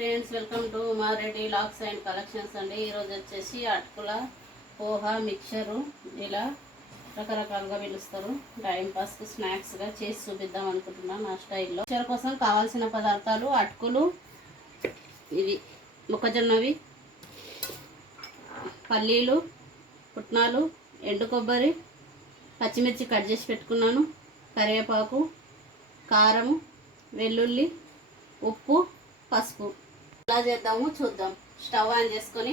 Friends, welcome to Mareddy lakhs and collections అండి. ఈరోజు వచ్చేసి అటుకుల పోహా మిక్చరు, ఇలా రకరకాలుగా పిలుస్తారు. టైంపాస్కి స్నాక్స్గా చేసి చూపిద్దాం అనుకుంటున్నాను నా స్టైల్లో. మిక్చర్ కోసం కావాల్సిన పదార్థాలు: అటుకులు, ఇవి మొక్కజొన్నవి, పల్లీలు, పుట్నాలు, ఎండు కొబ్బరి, పచ్చిమిర్చి కట్ చేసి పెట్టుకున్నాను, కరివేపాకు, కారం, వెల్లుల్లి, ఉప్పు, పసుపు. ఎలా చేద్దాము చూద్దాం. స్టవ్ ఆన్ చేసుకొని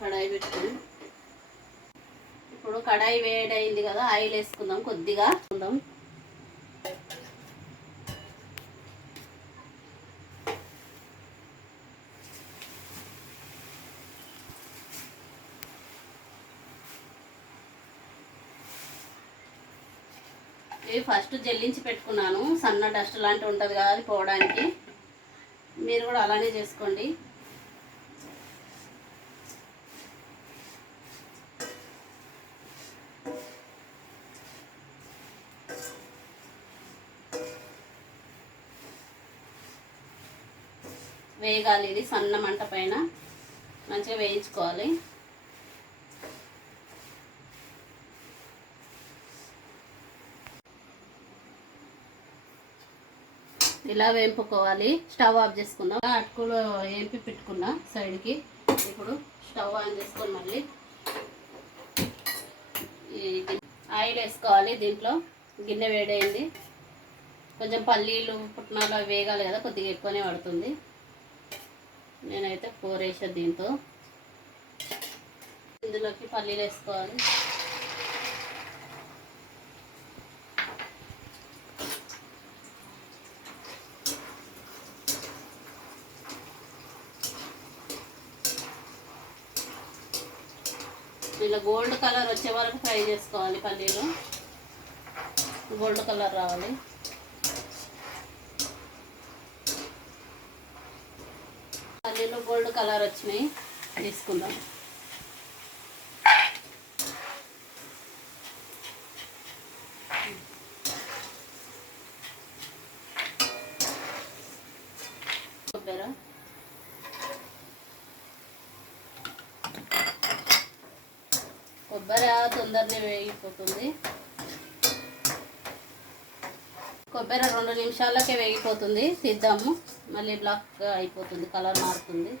కడాయి పెట్టుకొని, ఇప్పుడు కడాయి వేడైంది కదా, ఆయిల్ వేసుకుందాం. కొద్దిగా ఉందాం. ఇవి ఫస్ట్ జల్లించి పెట్టుకున్నాను. సన్న డస్ట్ లాంటివి ఉంటుంది కదా, అది పోవడానికి. మీరు కూడా అలానే చేసుకోండి. వేగాలి. ఇది సన్న మంట పైన మంచిగా వేయించుకోవాలి. ఇలా వేంపుకోవాలి. స్టవ్ ఆఫ్ చేసుకుందాం. అటుకులు వేంపి పెట్టుకున్నా సైడ్కి. ఇప్పుడు స్టవ్ ఆన్ చేసుకొని మళ్ళీ ఆయిల్ వేసుకోవాలి. దీంట్లో గిన్నె వేడైంది. కొంచెం పల్లీలు, పుట్నాలు అవి వేగాలి కదా, కొద్దిగా ఎక్కువనే పడుతుంది. నేనైతే 4 వేసా. దీంతో ఇందులోకి పల్లీలు వేసుకోవాలి. ఇలా గోల్డ్ కలర్ వచ్చే వరకు ఫ్రై చేసుకోవాలి. పల్లీలు గోల్డ్ కలర్ రావాలి. పల్లీలు గోల్డ్ కలర్ వచ్చినాయి, తీసుకుందాం. కొబ్బరి తొందరనే వేగిపోతుంది. కొబ్బరి 2 నిమిషాలకే వేగిపోతుంది. తీద్దాము. మళ్ళీ బ్లాక్ అయిపోతుంది, కలర్ మారుతుంది.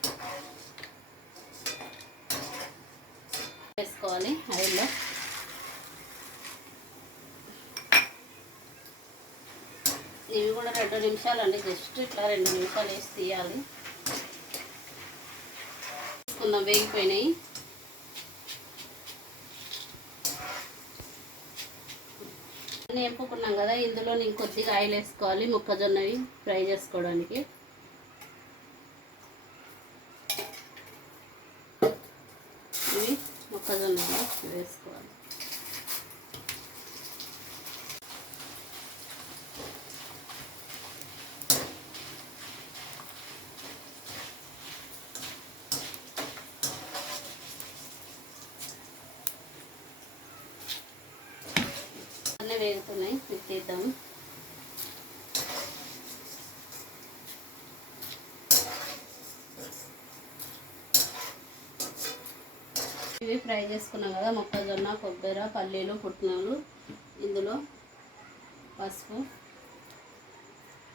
వేసుకోవాలి ఆయిల్లో. ఇవి కూడా 2 నిమిషాలు అండి. జస్ట్ ఇట్లా 2 నిమిషాలు వేసి తీయాలి. తీసుకుందాం. వేగిపోయినాయి. అన్నీ వేపుకున్నాం కదా, ఇందులో నేను కొద్దిగా ఆయిల్ వేసుకోవాలి. మొక్కజొన్నవి ఫ్రై చేసుకోవడానికి. ఇవి మొక్కజొన్నవి వేసుకోవాలి. అన్నీ వేగుతున్నాయి, తీద్దాము. ఇవి ఫ్రై చేసుకున్నాం కదా, మొక్కజొన్న, కొబ్బరి, పల్లీలు, పుట్నాలు. ఇందులో పసుపు,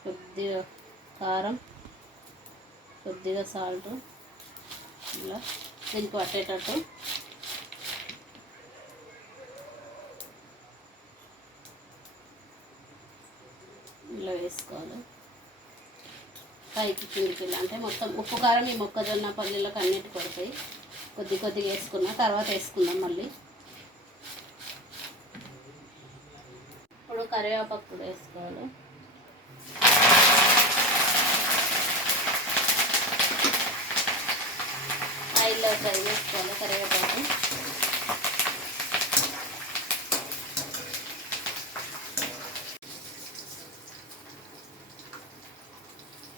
కొద్దిగా కారం, కొద్దిగా సాల్ట్, ఇలా దీనికి పట్టేటట్టు ఇలా వేసుకోవాలి. పైకి కిందికి ఇలా అంటే మొత్తం ఉప్పు కారం ఈ మొక్కజొన్న పల్లీలకు అన్నిటి పడతాయి. కొద్దిగా వేసుకున్నా, తర్వాత వేసుకుందాం మళ్ళీ. ఇప్పుడు కరివేపాకు కూడా వేసుకోవాలి. ఆయిల్లో ఫ్రై చేసుకోవాలి కరివేపాకు.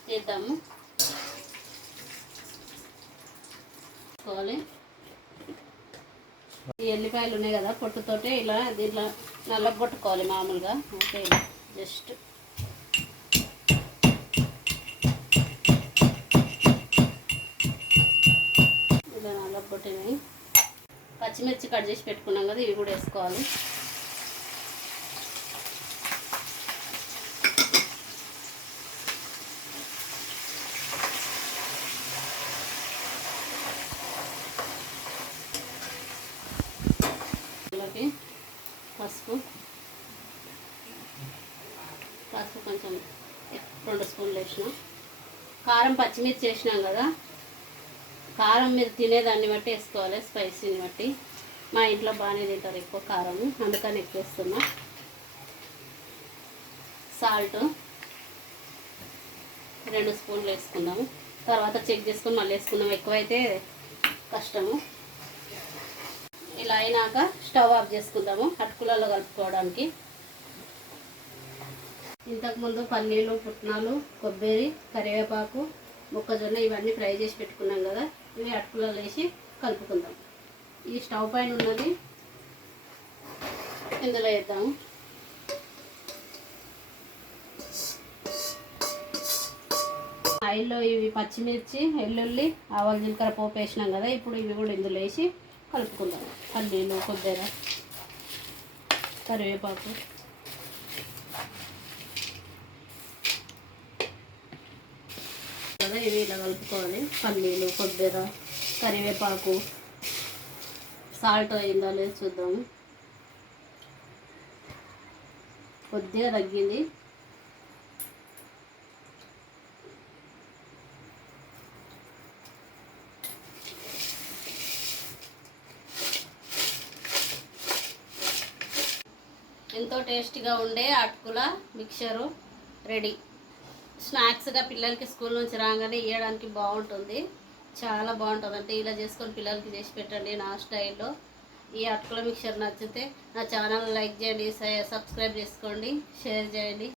చేద్దాము. ఈ ఎల్లిపాయలు ఉన్నాయి కదా, పొట్టుతోటే ఇలా దీంట్లో నల్లగొట్టుకోవాలి మామూలుగా. ఓకే, జస్ట్ పచ్చిమిర్చి కట్ చేసి పెట్టుకున్నాం కదా, ఇవి కూడా వేసుకోవాలి. పసుపు కొంచెం 2 స్పూన్లు వేసినాం. కారం పచ్చిమిర్చి వేసినాం కదా, కారం మీరు తినేదాన్ని బట్టి వేసుకోవాలి, స్పైసీని బట్టి. మా ఇంట్లో బాగానే తింటారు ఎక్కువ కారం, అందుకని ఎక్కువ వేస్తున్నా. సాల్ట్ 2 స్పూన్లు వేసుకుందాము, తర్వాత చెక్ చేసుకొని మళ్ళీ వేసుకుందాం, ఎక్కువైతే కష్టము. ఇలా అయినాక స్టవ్ ఆఫ్ చేసుకుందాము అటుకులలో కలుపుకోవడానికి. ఇంతకుముందు పల్లీలు, పుట్నాలు, కొబ్బరి, కరివేపాకు, మొక్కజొన్న ఇవన్నీ ఫ్రై చేసి పెట్టుకున్నాం కదా, ఇవి అటుకులలో వేసి కలుపుకుందాం. ఈ స్టవ్ పైన ఉన్నది ఇందులో వేద్దాము. ఆయిల్లో ఇవి పచ్చిమిర్చి, వెల్లుల్లి, ఆవాలు, జీలకర్ర పోపు వేసినాం కదా, ఇప్పుడు ఇవి కూడా ఇందులో వేసి కలుపుకుందాం. పల్లీలు, కొబ్బరి, కరివేపాకు. కదా ఇవి ఇలా కలుపుకోవాలి. పల్లీలు, కొబ్బరి, కరివేపాకు. సాల్ట్ అయిందా లేదు చూద్దాము. కొద్దిగా తగ్గింది. ఎంతో టేస్టీగా ఉండే అటుకుల మిక్చరు రెడీ. స్నాక్స్గా పిల్లలకి స్కూల్ నుంచి రాగానే ఇవ్వడానికి బాగుంటుంది, చాలా బాగుంటుంది. అంటే ఇలా చేసుకొని పిల్లలకి చేసి పెట్టండి నా స్టైల్లో. ఈ అటుకుల మిక్చర్ నచ్చితే నా ఛానల్ లైక్ చేయండి, సబ్స్క్రైబ్ చేసుకోండి, షేర్ చేయండి.